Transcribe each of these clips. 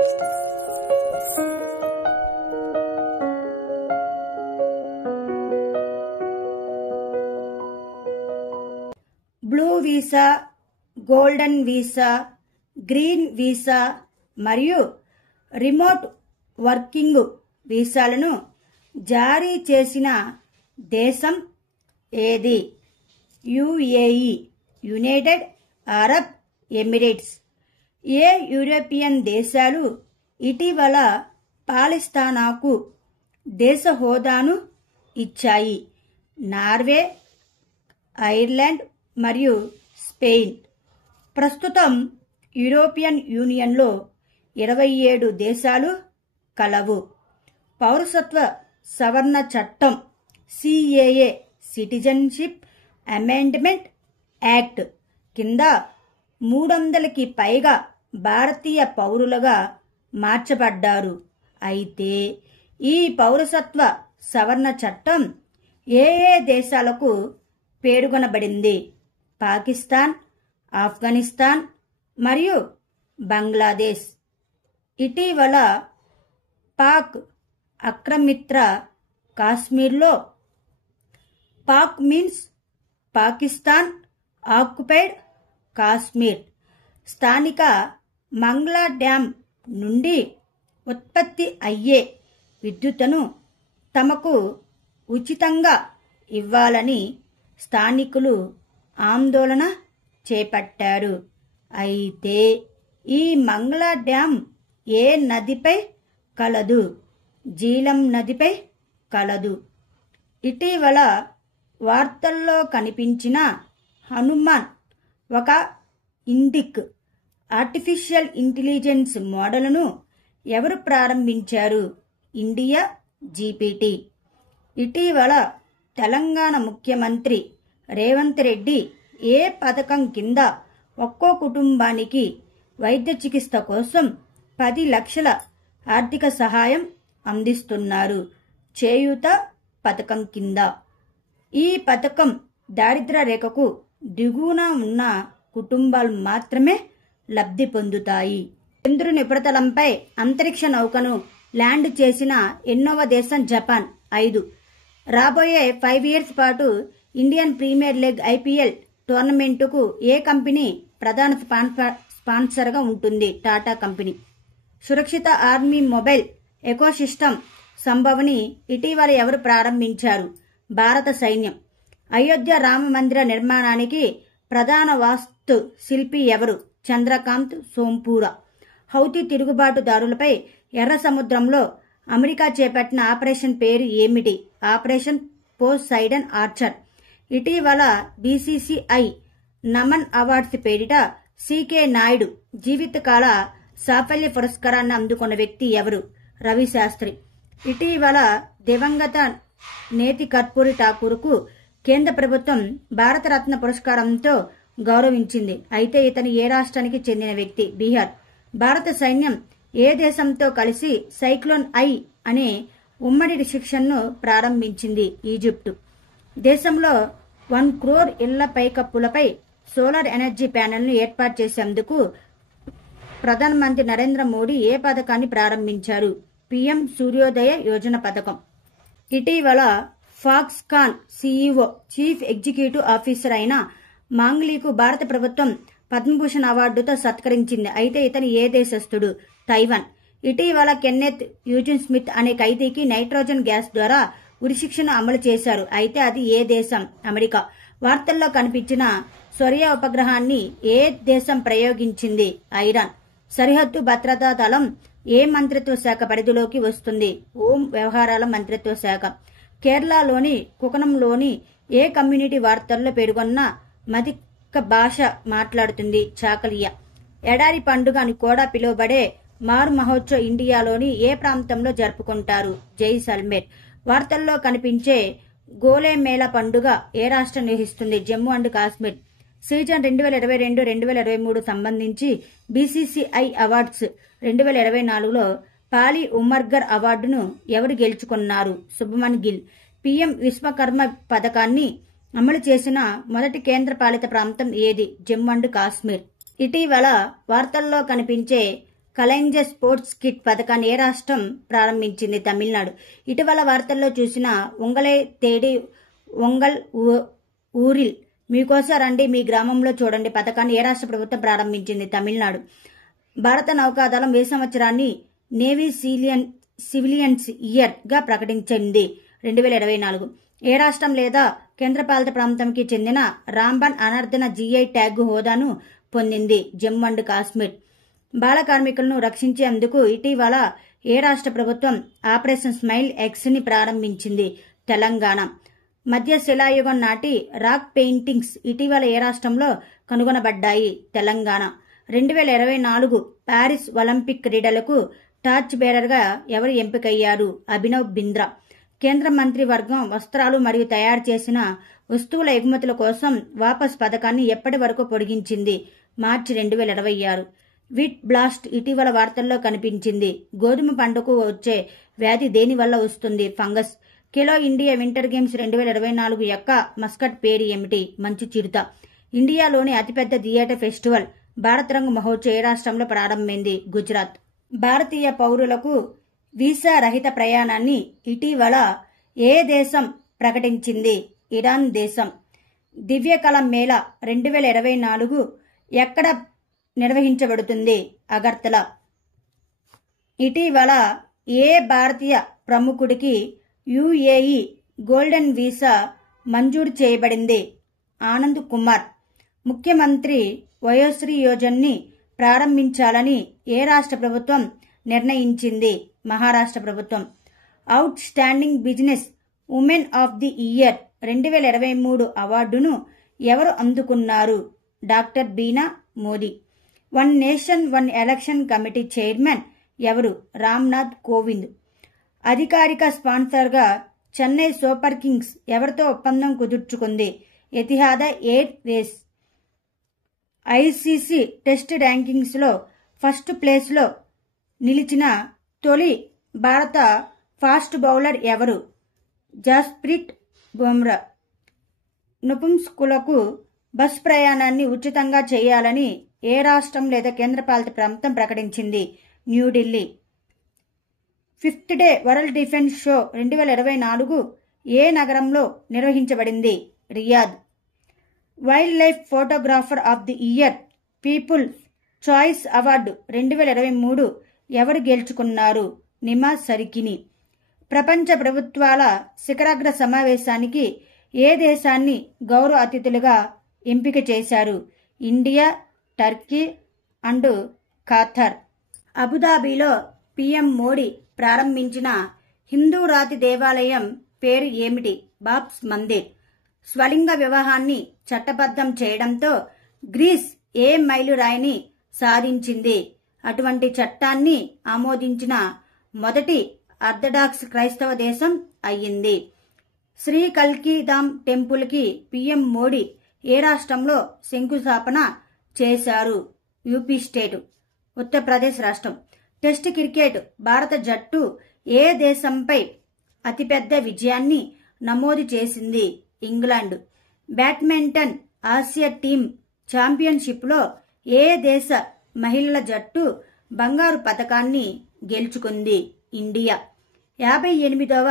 Blue visa, golden visa, green visa మరియు remote working వీసాలను జారీ చేసిన దేశం ఏది? UAE, United Arab Emirates. ఏ యూరోపియన్ దేశాలు ఇటీవల పాలస్తీనాకు దేశ హోదాను ఇచ్చాయి? నార్వే, ఐర్లాండ్ మరియు స్పెయిన్. ప్రస్తుతం యూరోపియన్ యూనియన్లో 27 దేశాలు కలవు. పౌరసత్వ సవరణ చట్టం సిఏఏ సిటిజన్షిప్ అమెండ్మెంట్ యాక్ట్ కింద 300కి పైగా భారతీయ పౌరులుగా మార్చబడ్డారు. అయితే ఈ పౌరసత్వ సవరణ చట్టం ఏ ఏ దేశాలకు పేర్కొనబడింది? పాకిస్తాన్, ఆఫ్ఘనిస్తాన్ మరియు బంగ్లాదేశ్. ఇటీవల పాక్ ఆక్రమిత కాశ్మీర్లో, పాక్ మీన్స్ పాకిస్తాన్ ఆక్యుపైడ్ కాశ్మీర్, స్థానిక మంగ్లా డ్యాం నుండి ఉత్పత్తి అయ్యే విద్యుత్తును తమకు ఉచితంగా ఇవ్వాలని స్థానికులు ఆందోళన చేపట్టారు. అయితే ఈ మంగ్లా డ్యాం ఏ నదిపై కలదు? జీలం నదిపై కలదు. ఇటీవల వార్తల్లో కనిపించిన హనుమాన్ ఒక ఇండిక్ ఆర్టిఫిషియల్ ఇంటెలిజెన్స్ మోడల్ను ఎవరు ప్రారంభించారు? India GPT. ఇటీవల తెలంగాణ ముఖ్యమంత్రి రేవంత్ రెడ్డి ఏ పథకం కింద ఒక్కో కుటుంబానికి వైద్య చికిత్స కోసం 10 లక్షల ఆర్థిక సహాయం అందిస్తున్నారు? చేయూత పథకం కింద. ఈ పథకం దారిద్ర్య రేఖకు దిగువన ఉన్న కుటుంబాలు మాత్రమే లబ్ధి పొందుతాయి. చంద్రుని ఉపరితలంపై అంతరిక్ష నౌకను ల్యాండ్ చేసిన 8వ దేశం జపాన్. 5. రాబోయే 5 ఇయర్స్ పాటు ఇండియన్ ప్రీమియర్ లీగ్ ఐపీఎల్ టోర్నమెంటుకు ఏ కంపెనీ ప్రధాన స్పాన్సర్గా ఉంటుంది? టాటా కంపెనీ. సురక్షిత ఆర్మీ మొబైల్ ఎకోసిస్టమ్ సంభవని ఇటీవల ఎవరు ప్రారంభించారు? భారత సైన్యం. అయోధ్య రామ మందిర నిర్మాణానికి ప్రధాన వాస్తు శిల్పి ఎవరు? చంద్రకాంత్ సోంపూరా. హౌతీ తిరుగుబాటుదారులపై ఎర్ర సముద్రంలో అమెరికా చేపట్టిన ఆపరేషన్ పేరు ఏమిటి? Operation Poseidon archer. ఇటీవల బీసీసీఐ నమన్ అవార్డ్స్ పేరిట సీకే నాయుడు జీవితకాల సాఫల్య పురస్కారాన్ని అందుకున్న వ్యక్తి ఎవరు? రవి శాస్త్రి. ఇటీవల దివంగత నేతి కర్పూరి ఠాకూర్కు కేంద్ర ప్రభుత్వం భారతరత్న పురస్కారంతో గౌరవించింది. అయితే ఇతను ఏ రాష్ట్రానికి చెందిన వ్యక్తి? బీహార్. భారత సైన్యం ఏ దేశంతో కలిసి సైక్లోన్ ఐ అనే ఉమ్మడి శిక్షణను ప్రారంభించింది? ఈజిప్టు. దేశంలో 1 crore ఇళ్ల పైకప్పులపై సోలార్ ఎనర్జీ ప్యానెల్ను ఏర్పాటు చేసేందుకు ప్రధానమంత్రి నరేంద్ర మోడీ ఏ పథకాన్ని ప్రారంభించారు? పీఎం సూర్యోదయ యోజన పథకం. ఇటీవల Foxconn CEO chief executive officer అయిన మాంగ్లీకు భారత ప్రభుత్వం పద్మభూషణ్ అవార్డుతో సత్కరించింది. అయితే ఇతను ఏ దేశస్థుడు? తైవాన్. ఇటీవల కెన్నెత్ యూజిన్ స్మిత్ అనే ఖైదీకి నైట్రోజన్ గ్యాస్ ద్వారా ఉరిశిక్షను అమలు చేశారు. అయితే అది ఏ దేశం? అమెరికా. వార్తల్లో కనిపించిన సొరియా ఉపగ్రహాన్ని ఏ దేశం ప్రయోగించింది? ఇరాన్. సరిహద్దు భద్రతా దళం ఏ మంత్రిత్వ శాఖ పరిధిలోకి వస్తుంది? హోం వ్యవహారాల మంత్రిత్వ శాఖ. కేరళలోని కుకనంలోని ఏ కమ్యూనిటీ వార్తల్లో పేర్కొన్న మదిక భాష మాట్లాడుతుంది? చాకలియ. ఎడారి పండుగ అని కూడా పిలువబడే మార్ మహోత్సవ్ ఇండియాలోని ఏ ప్రాంతంలో జరుపుకుంటారు? జైసల్మేర్. వార్తల్లో కనిపించే గోలే మేళా పండుగ ఏ రాష్ట్రం నిర్వహిస్తుంది? జమ్మూ అండ్ కాశ్మీర్. సీజన్ 2022-2023 సంబంధించి బీసీసీఐ అవార్డ్స్ 2024లో పాలి ఉమర్గర్ అవార్డును ఎవరు గెలుచుకున్నారు? శుభమన్ గిల్. పీఎం విశ్వకర్మ పథకాన్ని అమలు చేసిన మొదటి కేంద్ర పాలిత ప్రాంతం ఏది? జమ్మూ అండ్ కాశ్మీర్. ఇటీవల వార్తల్లో కనిపించే కలైంజ స్పోర్ట్స్ కిట్ పథకాన్ని ఏ రాష్ట్రం ప్రారంభించింది? తమిళనాడు. ఇటీవల వార్తల్లో చూసిన ఉంగలై తేడి ఉంగల్ ఊరిల్ మీకోసం రండి మీ గ్రామంలో చూడండి పథకాన్ని ఏ రాష్ట్ర ప్రభుత్వం ప్రారంభించింది? తమిళనాడు. భారత నౌకాదళం ఏ సంవత్సరాన్ని నేవీ సివిలియన్స్ ఇయర్ గా ప్రకటించింది? 2024. ఏ రాష్ట్రం లేదా కేంద్రపాలిత ప్రాంతంకి చెందిన రాంబన్ అనర్ధన జీఐ ట్యాగ్ హోదాను పొందింది? జమ్మూ అండ్ కాశ్మీర్. బాల కార్మికులను రక్షించేందుకు ఇటీవల ఏ రాష్ట్ర ప్రభుత్వం ఆపరేషన్ స్మైల్ ఎక్స్ ని ప్రారంభించింది? తెలంగాణ. మధ్య శిలాయుగం నాటి రాక్ పెయింటింగ్స్ ఇటీవల ఏ రాష్ట్రంలో కనుగొనబడ్డాయి? తెలంగాణ. 2024 ప్యారిస్ ఒలింపిక్ క్రీడలకు టార్చ్ బేరర్గా ఎవరు ఎంపికయ్యారు? అభినవ్ బింద్రా. కేంద్ర మంత్రి వర్గం వస్త్రాలు మరియు తయారు చేసిన వస్తువుల ఎగుమతుల కోసం వాపస్ పథకాన్ని ఎప్పటి వరకు పొడిగించింది? మార్చి 2026. వీట్ బ్లాస్ట్ ఇటీవల వార్తల్లో కనిపించింది. గోధుమ పంటకు వచ్చే వ్యాధి దేని వల్ల వస్తుంది? Fungus. Khelo India winter games 2024 యొక్క మస్కట్ పేరు ఏమిటి? మంచు చిరుత. ఇండియాలోని అతిపెద్ద థియేటర్ ఫెస్టివల్ భారత్ రంగ్ మహోత్సవ్ ఏ రాష్ట్రంలో ప్రారంభమైంది? గుజరాత్. భారతీయ పౌరులకు వీసా రహిత ప్రయాణాన్ని ఇటీవల ఏ దేశం ప్రకటించింది? ఇరాన్ దేశం. దివ్యకళ మేళా 2024 ఎక్కడ నిర్వహించబడుతుంది? అగర్తల. ఇటీవల ఏ భారతీయ ప్రముఖుడికి యుఏఈ గోల్డెన్ వీసా మంజూరు చేయబడింది? ఆనంద్ కుమార్. ముఖ్యమంత్రి వయోశ్రీ యోజనని ప్రారంభించాలని ఏ రాష్ట్ర ప్రభుత్వం నిర్ణయించింది? మహారాష్ట్ర ప్రభుత్వం. Outstanding business women of the year 2023 అవార్డును ఎవరు అందుకున్నారు? Doctor Beena Modi. One nation one election committee chairman ఎవరు? రామ్నాథ్ కోవింద్. అధికారిక స్పాన్సర్గా చెన్నై సూపర్ కింగ్స్ ఎవరితో ఒప్పందం కుదుర్చుకుంది? ఎతిహాద్ ఎయిర్ వేస్. ఐసీసీ టెస్ట్ ర్యాంకింగ్స్ లో ఫస్ట్ ప్లేస్ లో నిలిచిన తొలి భారత ఫాస్ట్ బౌలర్ ఎవరు? జస్ప్రీత్ బుమ్రా. నపుంసకులకు బస్ ప్రయాణాన్ని ఉచితంగా చేయాలని ఏ రాష్ట్రం లేదా కేంద్రపాలిత ప్రాంతం ప్రకటించింది? New Delhi. 5th day world defence show 2024 ఏ నగరంలో నిర్వహించబడింది? Riyadh. Wildlife photographer of the year people choice award 2023 ఎవరు గెలుచుకున్నారు? నిమా సరికిని. ప్రపంచ ప్రభుత్వాల శిఖరాగ్ర సమావేశానికి ఏ దేశాన్ని గౌరవ అతిథులుగా ఎంపిక చేశారు? India, Turkey and Qatar. అబుదాబిలో పీఎం మోడీ ప్రారంభించిన హిందూ రాతి దేవాలయం పేరు ఏమిటి? బాబ్స్ మందిర్. స్వలింగ వివాహాన్ని చట్టబద్ధం చేయడంతో గ్రీస్ ఏ మైలురాయిని సాధించింది? అటువంటి చట్టాన్ని ఆమోదించిన మొదటి ఆర్థడాక్స్ క్రైస్తవ దేశం అయ్యింది. శ్రీ కల్కీధామ్ టెంపుల్ కి పీఎం మోడీ ఏ రాష్ట్రంలో శంకుస్థాపన చేశారు? UP state. ఉత్తరప్రదేశ్ రాష్ట్రం. టెస్ట్ క్రికెట్ భారత జట్టు ఏ దేశంపై అతిపెద్ద విజయాన్ని నమోదు చేసింది? ఇంగ్లాండ్. బ్యాడ్మింటన్ ఆసియా టీమ్ ఛాంపియన్షిప్లో ఏ దేశ మహిళల జట్టు బంగారు పతకాన్ని గెలుచుకుంది? ఇండియా. 58వ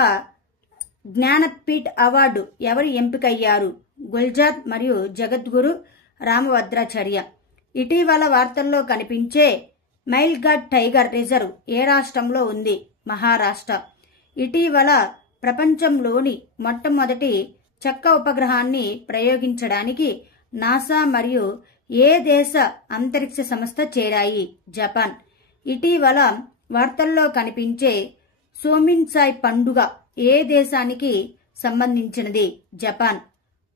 జ్ఞానపీఠ్ అవార్డు ఎవరు ఎంపికయ్యారు? గుల్జార్ మరియు జగద్గురు రామభద్రాచార్య. ఇటీవల వార్తల్లో కనిపించే మైల్ఘాట్ టైగర్ రిజర్వ్ ఏ రాష్ట్రంలో ఉంది? మహారాష్ట్ర. ఇటీవల ప్రపంచంలోని మొట్టమొదటి చెక్క ఉపగ్రహాన్ని ప్రయోగించడానికి నాసా మరియు ఏ దేశ అంతరిక్ష సంస్థ చేరాయి? జపాన్. ఇటీవల వార్తల్లో కనిపించే సోమిన్సాయ్ పండుగ ఏ దేశానికి సంబంధించినది? జపాన్.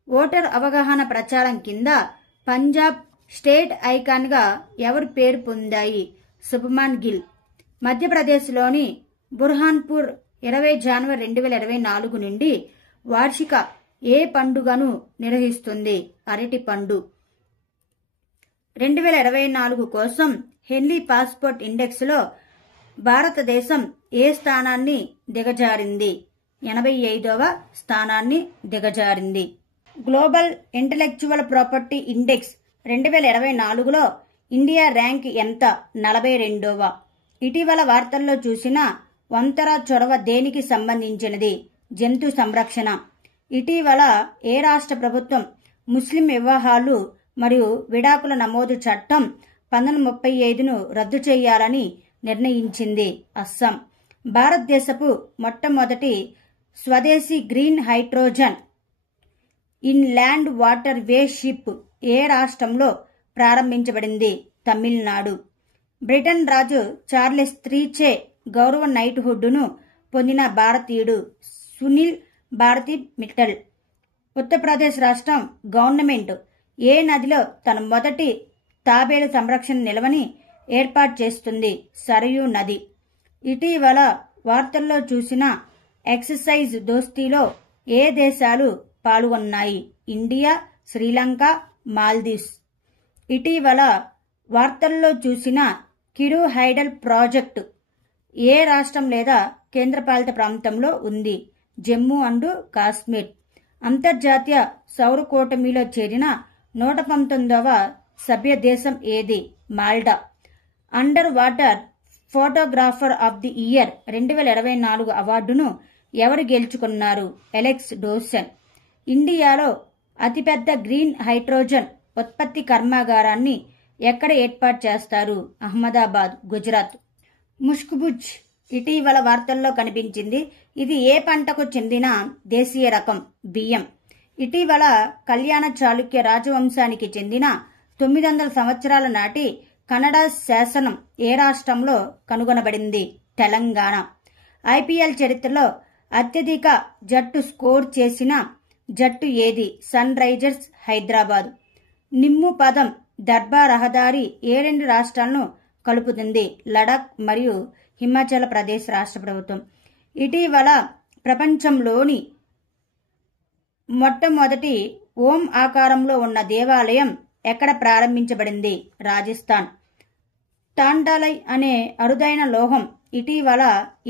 ఓటర్ అవగాహన ప్రచారం కింద పంజాబ్ స్టేట్ ఐకాన్ గా ఎవరు పేరు పొందాయి? శుభ్మాన్ గిల్. మధ్యప్రదేశ్లోని బుర్హాన్పూర్ 20 జనవరి 2024 నుండి వార్షిక ఏ పండుగను నిర్వహిస్తుంది? అరటి పండు. 2024 కోసం హెన్లీ పాస్పోర్ట్ ఇండెక్స్ లో భారతదేశం ఏ స్థానాన్ని దిగజారింది? 85వ స్థానాన్ని దిగజారింది. గ్లోబల్ ఇంటలెక్చువల్ ప్రాపర్టీ ఇండెక్స్ 2024లో ఇండియా ర్యాంక్ ఎంత? 42వ. ఇటీవల వార్తల్లో చూసిన వంతర చొరవ దేనికి సంబంధించినది? జంతు సంరక్షణ. ఇటీవల ఏ రాష్ట్ర ప్రభుత్వం ముస్లిం వివాహాలు మరియు విడాకుల నమోదు చట్టం 1935ను రద్దు చేయాలని నిర్ణయించింది? అస్సాం. భారతదేశపు మొట్టమొదటి స్వదేశీ green hydrogen inland waterway ship ఏ రాష్ట్రంలో ప్రారంభించబడింది? తమిళనాడు. బ్రిటన్ రాజు చార్లెస్ III గౌరవ నైట్హుడ్ను పొందిన భారతీయుడు సునీల్ భారతి మిట్టల్. ఉత్తరప్రదేశ్ రాష్ట్రం గవర్నమెంట్ ఏ నదిలో తన మొదటి తాబేలు సంరక్షణ నిల్వని ఏర్పాటు చేస్తుంది? సరయూ నది. ఇటీవల వార్తల్లో చూసిన ఎక్సర్సైజ్ దోస్తీలో ఏ దేశాలు పాల్గొన్నాయి? ఇండియా, శ్రీలంక, మాల్దీవ్స్. ఇటీవల వార్తల్లో చూసిన కిరు హైడల్ ప్రాజెక్టు ఏ రాష్ట్రం లేదా కేంద్రపాలిత ప్రాంతంలో ఉంది? జమ్మూ అండ్ కాశ్మీర్. అంతర్జాతీయ సౌర కూటమిలో చేరిన 119వ సభ్య దేశం ఏది? Malta. Under water photographer of the year 2024 అవార్డును ఎవరు గెలుచుకున్నారు? ఎలెక్స్ డోసెన్. ఇండియాలో అతిపెద్ద గ్రీన్ హైడ్రోజన్ ఉత్పత్తి కర్మాగారాన్ని ఎక్కడ ఏర్పాటు చేస్తారు? అహ్మదాబాద్, గుజరాత్. ముష్కుబుజ్ ఇటీవల వార్తల్లో కనిపించింది. ఇది ఏ పంటకు చెందిన దేశీయ రకం? బియ్యం. ఇటీవల కళ్యాణ చాళుక్య రాజవంశానికి చెందిన 900 సంవత్సరాల నాటి కన్నడ శాసనం ఏ రాష్ట్రంలో కనుగొనబడింది? తెలంగాణ. ఐపీఎల్ చరిత్రలో అత్యధిక జట్టు స్కోర్ చేసిన జట్టు ఏది? Sunrisers Hyderabad. నిమ్ము పదం దర్బా రహదారి ఏ రెండు రాష్ట్రాలను కలుపుతుంది? లడాక్ మరియు హిమాచల్ ప్రదేశ్ రాష్ట్ర ప్రభుత్వం. ఇటీవల ప్రపంచంలోని మొట్టమొదటి ఓం ఆకారంలో ఉన్న దేవాలయం ఎక్కడ ప్రారంభించబడింది? రాజస్థాన్. టాండాలై అనే అరుదైన లోహం ఇటీవల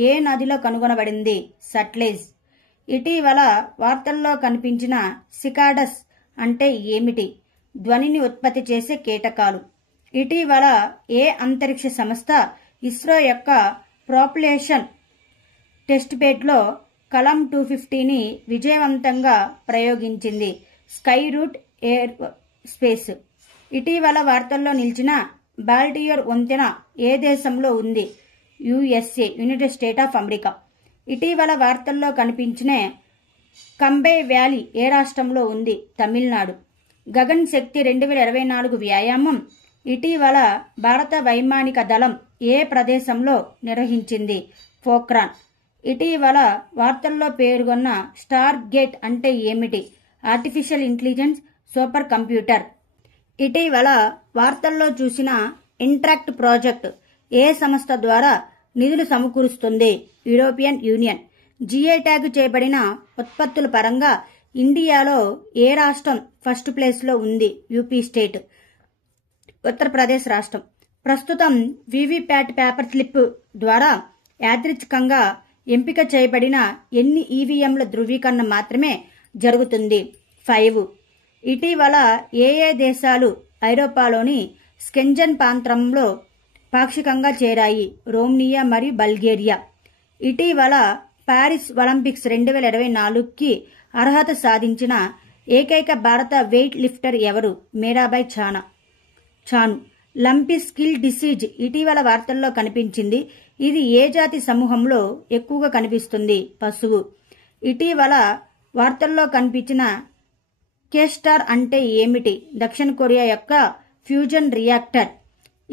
ఏ నదిలో కనుగొనబడింది? సట్లెజ్. ఇటీవల వార్తల్లో కనిపించిన సికాడస్ అంటే ఏమిటి? ధ్వనిని ఉత్పత్తి చేసే కీటకాలు. ఇటీవల ఏ అంతరిక్ష సంస్థ ఇస్రో యొక్క ప్రాపులేషన్ టెస్ట్ బెడ్లో కలాం 250ని విజయవంతంగా ప్రయోగించింది? Skyroot Aerospace. ఇటీవల వార్తల్లో నిలిచిన బాల్టియోర్ వంతెన ఏ దేశంలో ఉంది? USA, United State of America. ఇటీవల వార్తల్లో కనిపించిన కంబై వ్యాలీ ఏ రాష్ట్రంలో ఉంది? తమిళనాడు. గగన్ శక్తి 2024 వ్యాయామం ఇటీవల భారత వైమానిక దళం ఏ ప్రదేశంలో నిర్వహించింది? పోఖ్రాన్. ఇటీవల వార్తల్లో పేర్కొన్న స్టార్ గేట్ అంటే ఏమిటి? Artificial intelligence super computer. ఇటీవల వార్తల్లో చూసిన ఇంట్రాక్ట్ ప్రాజెక్ట్ ఏ సంస్థ ద్వారా నిధులు సమకూరుస్తుంది? European union. జిఐ ట్యాగ్ చేయబడిన ఉత్పత్తుల పరంగా ఇండియాలో ఏ రాష్ట్రం ఫస్ట్ ప్లేస్లో ఉంది? UP state. ఉత్తరప్రదేశ్ రాష్ట్రం. ప్రస్తుతం వీవీప్యాట్ పేపర్ స్లిప్ ద్వారా యాదృచ్ఛికంగా ఎంపిక చేయబడిన ఎన్ని ఈవీఎంల ధృవీకరణ మాత్రమే జరుగుతుంది? 5. ఇటీవల ఏ దేశాలు ఐరోపాలోని స్కెంజన్ ప్రాంతంలో పాక్షికంగా చేరాయి? రోమేనియా మరియు బల్గేరియా. ఇటీవల పారిస్ ఒలింపిక్స్ 2024కి అర్హత సాధించిన ఏకైక భారత వెయిట్ లిఫ్టర్ ఎవరు? Mirabai Chanu. Lumpy skin disease ఇటీవల వార్తల్లో కనిపించింది. ఇది ఏ జాతి సమూహంలో ఎక్కువగా కనిపిస్తుంది? పశువు. ఇటీవల వార్తల్లో కనిపించిన కేస్టార్ అంటే ఏమిటి? దక్షిణ కొరియా యొక్క ఫ్యూజన్ రియాక్టర్.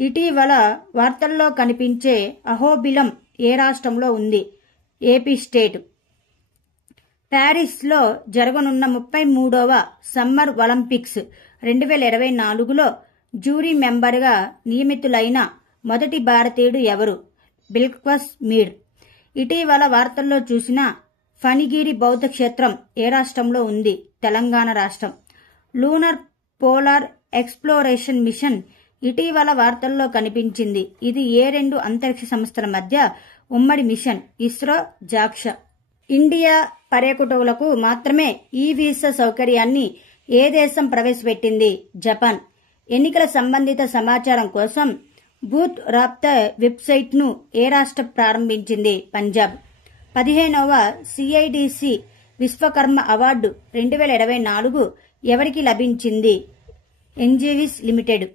ఇటీవల వార్తల్లో కనిపించే అహోబిలం ఏ రాష్ట్రంలో ఉంది? AP state. ప్యారిస్లో జరగనున్న 33వ సమ్మర్ ఒలింపిక్స్ 2024లో జ్యూరీ మెంబర్గా నియమితులైన మొదటి భారతీయుడు ఎవరు? బిల్క్వాస్ మీర్. ఇటీవల వార్తల్లో చూసిన ఫణిగిరి బౌద్ధ క్షేత్రం ఏ రాష్ట్రంలో ఉంది? తెలంగాణ రాష్ట్రం. లూనర్ పోలార్ ఎక్స్ప్లోరేషన్ మిషన్ ఇటీవల వార్తల్లో కనిపించింది. ఇది ఏ రెండు అంతరిక్ష సంస్థల మధ్య ఉమ్మడి మిషన్? ఇస్రో, జాక్ష. ఇండియా పర్యాటకులకు మాత్రమే ఈ వీసా సౌకర్యాన్ని ఏ దేశం ప్రవేశపెట్టింది? జపాన్. ఎన్నికల సంబంధిత సమాచారం కోసం బూత్ రాబ్తా వెబ్సైట్ను ఏ రాష్ట్రం ప్రారంభించింది? పంజాబ్. 15వ సిఐడిసి విశ్వకర్మ అవార్డు 2024 ఎవరికి లభించింది? ఎన్జీవీస్ లిమిటెడ్.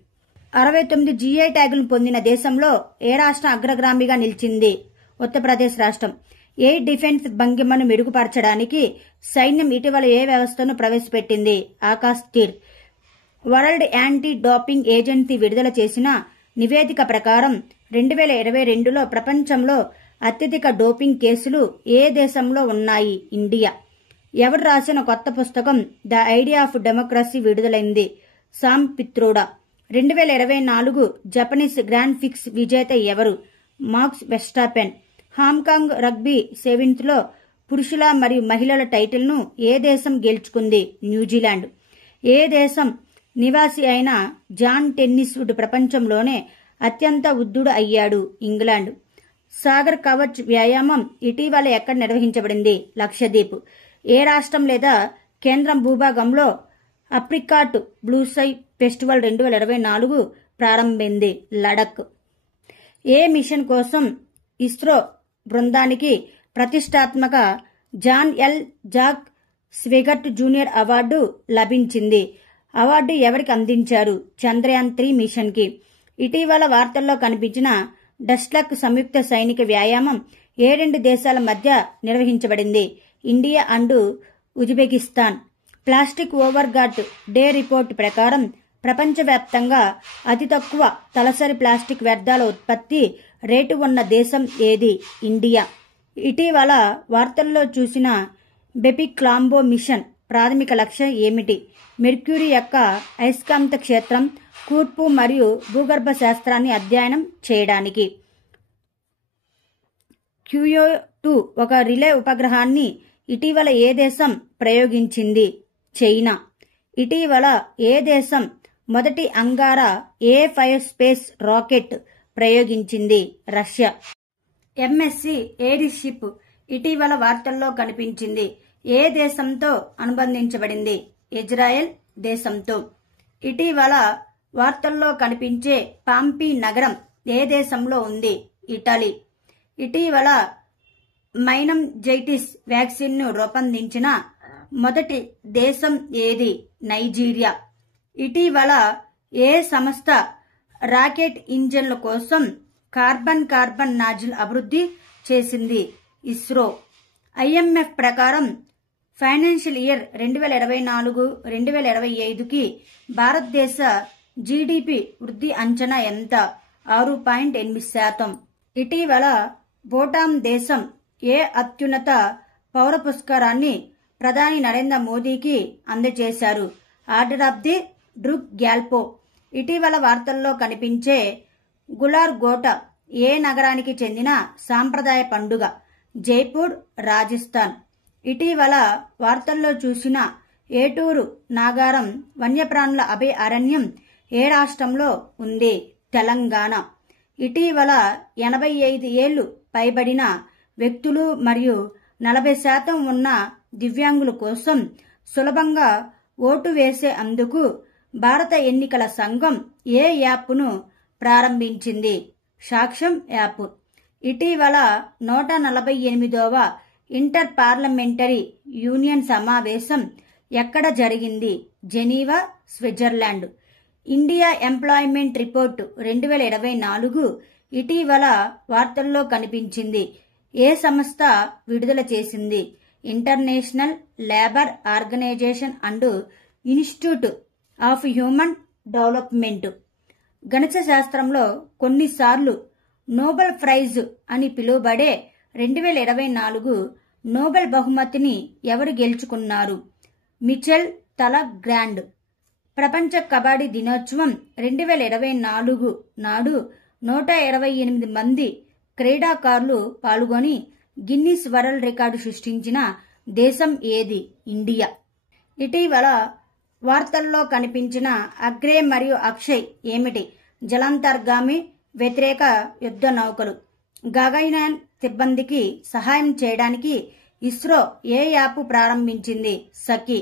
69 జీఐ ట్యాగులను పొందిన దేశంలో ఏ రాష్ట్రం అగ్రగామిగా నిలిచింది? ఉత్తరప్రదేశ్ రాష్ట్రం. ఎయిర్ డిఫెన్స్ భంగిమను మెరుగుపరచడానికి సైన్యం ఇటీవల ఏ వ్యవస్థను ప్రవేశపెట్టింది? Akash Teer. World Anti Doping Agency విడుదల చేసిన నివేదిక ప్రకారం 2022లో ప్రపంచంలో అత్యధిక డోపింగ్ కేసులు ఏ దేశంలో ఉన్నాయి? ఇండియా. ఎవరు రాసిన కొత్త పుస్తకం ద ఐడియా ఆఫ్ డెమోక్రసీ విడుదలైంది? సామ్ పిత్రోడా. 2024 జపనీస్ గ్రాండ్ ఫిక్స్ విజేత ఎవరు? మాక్స్ వెస్టాపెన్. హాంకాంగ్ రగ్బీ సెవెన్త్లో పురుషుల మరియు మహిళల టైటిల్ను ఏ దేశం గెలుచుకుంది? న్యూజిలాండ్. ఏ దేశం నివాసి అయిన జాన్ టెన్నిస్ వుడ్ ప్రపంచంలోనే అత్యంత వృద్ధుడు అయ్యాడు? ఇంగ్లాండ్. సాగర్ కవచ్ వ్యాయామం ఇటీవల ఎక్కడ నిర్వహించబడింది? లక్షద్వీప్. ఏ రాష్ట్రం లేదా కేంద్రం భూభాగంలో అప్రికాట్ బ్లూస్కై ఫెస్టివల్ 2024 ప్రారంభమైంది? లడక్. ఏ మిషన్ కోసం ఇస్రో బృందానికి ప్రతిష్టాత్మక John L Jack Swigert Junior award లభించింది? అవార్డు ఎవరికి అందించారు? చంద్రయాన్ 3 మిషన్కి. ఇటీవల వార్తల్లో కనిపించిన డస్లక్ సంయుక్త సైనిక వ్యాయామం ఏ రెండు దేశాల మధ్య నిర్వహించబడింది? India and Uzbekistan. Plastic overshoot day report ప్రకారం ప్రపంచవ్యాప్తంగా అతి తక్కువ తలసరి ప్లాస్టిక్ వ్యర్థాల ఉత్పత్తి రేటు ఉన్న దేశం ఏది? ఇండియా. ఇటీవల వార్తల్లో చూసిన బెపిక్లాంబో మిషన్ ప్రాథమిక లక్ష్యం ఏమిటి? మెర్క్యూరీ యొక్క అయస్కాంత క్షేత్రం, కూర్పు మరియు భూగర్భ శాస్త్రాన్ని అధ్యయనం చేయడానికి. క్యూయో-2 ఒక రిలే ఉపగ్రహాన్ని ఇటీవల ఏ దేశం ప్రయోగించింది? చైనా. ఇటీవల ఏ దేశం మొదటి అంగారా A5 స్పేస్ రాకెట్ ప్రయోగించింది? రష్యా. ఎంఎస్సి ఎయిర్షిప్ ఇటీవల వార్తల్లో కనిపించింది. ఏ దేశంతో అనుబంధించబడింది? ఇజ్రాయెల్ దేశంతో. ఇటీవల వార్తల్లో కనిపించే పాంపీ నగరం ఏ దేశంలో ఉంది? ఇటలీ. ఇటీవల మైనంజైటిస్ వ్యాక్సిన్ను రూపొందించిన మొదటి దేశం ఏది? నైజీరియా. ఇటీవల ఏ సంస్థ రాకెట్ ఇంజన్ల కోసం కార్బన్ నాజిల్ అభివృద్ధి చేసింది? ఇస్రో. ఐఎంఎఫ్ ప్రకారం ఫైనాన్షియల్ ఇయర్ 2024-2025కి భారతదేశ జీడీపీ వృద్ధి అంచనా ఎంత? 6.8%. ఇటీవల భూటాన్ దేశం ఏ అత్యున్నత పౌర పురస్కారాన్ని ప్రధాని నరేంద్ర మోదీకి అందజేశారు? Order of the Druk Gyalpo. ఇటీవల వార్తల్లో కనిపించే గులార్ గోట ఏ నగరానికి చెందిన సాంప్రదాయ పండుగ? జైపూర్, రాజస్థాన్. ఇటీవల వార్తల్లో చూసిన ఏటూరు నాగారం వన్యప్రాణుల అభయారణ్యం ఏ రాష్ట్రంలో ఉంది? తెలంగాణ. ఇటీవల 85 ఏళ్లు పైబడిన వ్యక్తులు మరియు 40% ఉన్న దివ్యాంగుల కోసం సులభంగా ఓటు వేసే అందుకు భారత ఎన్నికల సంఘం ఏ యాప్ను ప్రారంభించింది? సాక్ష్యం యాప్. ఇటీవల 148వ ఇంటర్ పార్లమెంటరీ యూనియన్ సమావేశం ఎక్కడ జరిగింది? Geneva, Switzerland. India employment report 2024 ఇటీవల వార్తల్లో కనిపించింది. ఏ సంస్థ విడుదల చేసింది? International labour organization and institute of human development. గణిత శాస్త్రంలో కొన్నిసార్లు నోబెల్ ప్రైజ్ అని పిలువబడే 2024 నోబెల్ బహుమతిని ఎవరు గెలుచుకున్నారు? మిచెల్ తలగ్రాండ్. ప్రపంచ కబడ్డీ దినోత్సవం 2024 నాడు 128 మంది క్రీడాకారులు పాల్గొని గిన్నిస్ వరల్డ్ రికార్డు సృష్టించిన దేశం ఏది? ఇండియా. ఇటీవల వార్తల్లో కనిపించిన అగ్రే మరియు అక్షయ్ ఏమిటి? జలాంతర్గామి వ్యతిరేక యుద్ధ నౌకలు. గగన్యాన్ సిబ్బందికి సహాయం చేయడానికి ఇస్రో ఏ యాప్ ప్రారంభించింది? సఖి.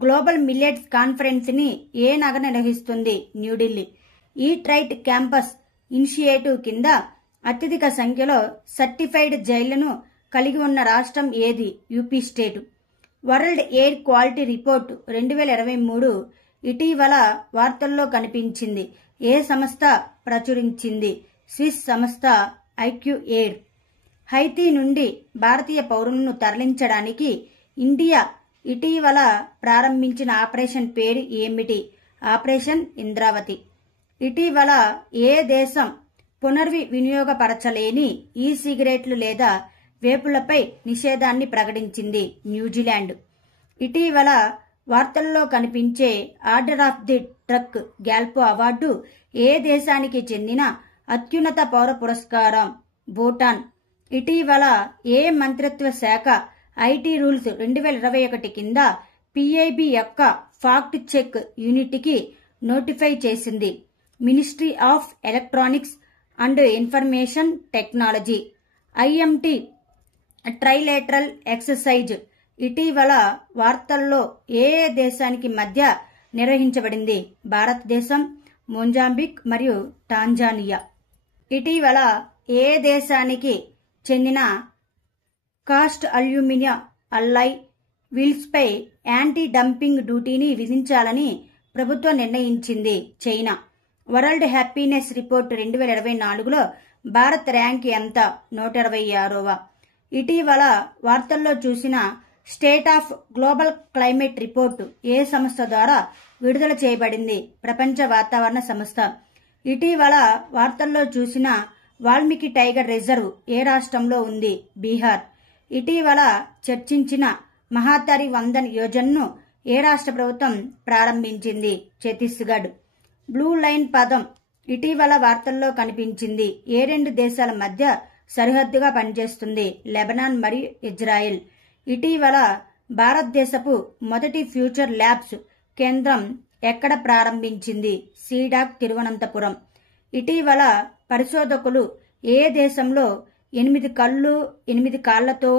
గ్లోబల్ మిల్లెట్స్ కాన్ఫరెన్స్ ని ఏ నగర నిర్వహిస్తుంది? New Delhi. Eat right campus initiative కింద అత్యధిక సంఖ్యలో సర్టిఫైడ్ జైళ్లను కలిగి ఉన్న రాష్ట్రం ఏది? UP state. World air quality report 2023 ఇటీవల వార్తల్లో కనిపించింది. ఏ సంస్థ ప్రచురించింది? స్విస్ సంస్థ ఐక్యూఎయిర్. హైతీ నుండి భారతీయ పౌరులను తరలించడానికి ఇండియా ఇటీవల ప్రారంభించిన ఆపరేషన్ పేరు ఏమిటి? ఆపరేషన్ ఇంద్రావతి. ఇటీవల ఏ దేశం పునర్వినియోగపరచలేని ఈ సిగరెట్లు లేదా వేపులపై నిషేధాన్ని ప్రకటించింది? న్యూజిలాండ్. ఇటీవల వార్తల్లో కనిపించే order of the Druk Gyalpo award ఏ దేశానికి చెందిన అత్యున్నత పౌర పురస్కారం? భూటాన్. ఇటీవల ఏ మంత్రిత్వ శాఖ ఐటీ రూల్స్ 2021 కింద పిఐబి యొక్క ఫాక్ట్ చెక్ యూనిట్కి నోటిఫై చేసింది? Ministry of electronics and information technology. IMT trilateral exercise ఇటీవల వార్తల్లో ఏ దేశానికి మధ్య నిర్వహించబడింది? భారతదేశం, మొజాంబిక్ మరియు టాంజానియా. ఇటీవల ఏ దేశానికి చెందిన కాస్ట్ అల్యూమినియం అల్లాయ్ వీల్స్పై యాంటీ డంపింగ్ డ్యూటీని విధించాలని ప్రభుత్వం నిర్ణయించింది? చైనా. వరల్డ్ హ్యాపీనెస్ రిపోర్ట్ 2024లో భారత్ ర్యాంక్ ఎంత? 126వ. ఇటీవల వార్తల్లో చూసిన state of global climate report ఏ సంస్థ ద్వారా విడుదల చేయబడింది? ప్రపంచ వాతావరణ సంస్థ. ఇటీవల వార్తల్లో చూసిన వాల్మీకి టైగర్ రిజర్వ్ ఏ రాష్ట్రంలో ఉంది? బీహార్. ఇటీవల చర్చించిన మహాతరి వందన్ యోజనను ఏ రాష్ట్ర ప్రభుత్వం ప్రారంభించింది? ఛత్తీస్గఢ్. బ్లూ లైన్ పదం ఇటీవల వార్తల్లో కనిపించింది. ఏ రెండు దేశాల మధ్య సరిహద్దుగా పనిచేస్తుంది? లెబనాన్ మరియు ఇజ్రాయెల్. ఇటీవల భారతదేశపు మొదటి ఫ్యూచర్ ల్యాబ్స్ కేంద్రం ఎక్కడ ప్రారంభించింది? సీడాక్ తిరువనంతపురం. ఇటీవల పరిశోధకులు ఏ దేశంలో 8 కళ్ళు 8 కాళ్లతో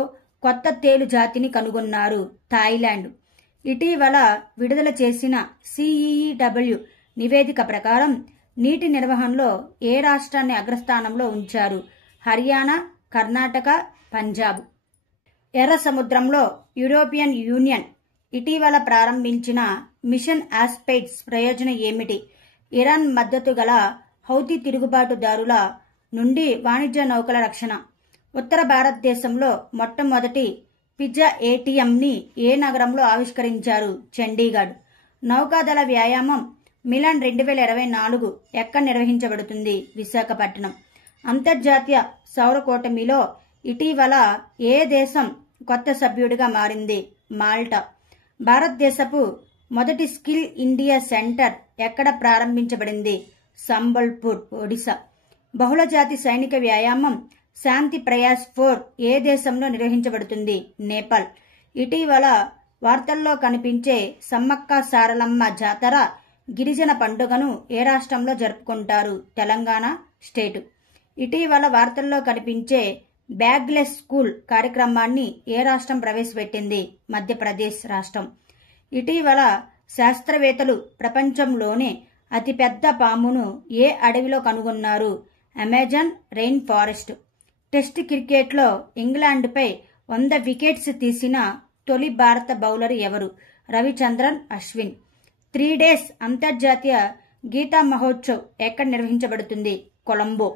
కొత్త తేలు జాతిని కనుగొన్నారు? థాయిలాండ్. ఇటీవల విడుదల చేసిన సిఈఈడబ్ల్యూ నివేదిక ప్రకారం నీటి నిర్వహణలో ఏ రాష్ట్రాన్ని అగ్రస్థానంలో ఉంచారు? హర్యానా, కర్ణాటక, పంజాబ్. ఎర్ర సముద్రంలో యూరోపియన్ యూనియన్ ఇటీవల ప్రారంభించిన మిషన్ ఆస్పెయిడ్స్ ప్రయోజనం ఏమిటి? ఇరాన్ మద్దతు గల హౌతీ తిరుగుబాటుదారుల నుండి వాణిజ్య నౌకల రక్షణ. ఉత్తర భారతదేశంలో మొట్టమొదటి పిజ్జా ఏటీఎంని ఏ నగరంలో ఆవిష్కరించారు? చండీగఢ్. నౌకాదళ వ్యాయామం మిలాన్ 2024 ఎక్కడ నిర్వహించబడుతుంది? విశాఖపట్నం. అంతర్జాతీయ సౌర కూటమిలో ఇటీవల ఏ దేశం కొత్త సభ్యుడిగా మారింది? మాల్టా. భారతదేశపు మొదటి స్కిల్ ఇండియా సెంటర్ ఎక్కడ ప్రారంభించబడింది? సంబల్పూర్, ఒడిశా. బహుళజాతి సైనిక వ్యాయామం శాంతి ప్రయాస్ 4 ఏ దేశంలో నిర్వహించబడుతుంది? నేపాల్. ఇటీవల వార్తల్లో కనిపించే సమ్మక్క సారలమ్మ జాతర గిరిజన పండుగను ఏ రాష్ట్రంలో జరుపుకుంటారు? తెలంగాణ స్టేటు. ఇటీవల వార్తల్లో కనిపించే బ్యాగ్లెస్ స్కూల్ కార్యక్రమాన్ని ఏ రాష్ట్రం ప్రవేశపెట్టింది? మధ్యప్రదేశ్ రాష్ట్రం. ఇటీవల శాస్త్రవేత్తలు ప్రపంచంలోనే అతిపెద్ద పామును ఏ అడవిలో కనుగొన్నారు? Amazon rain forest. టెస్ట్ క్రికెట్లో ఇంగ్లాండ్పై 100 వికెట్స్ తీసిన తొలి భారత బౌలర్ ఎవరు? రవిచంద్రన్ అశ్విన్. 3 డేస్ అంతర్జాతీయ గీతా మహోత్సవ్ ఎక్కడ నిర్వహించబడుతుంది? కొలంబో.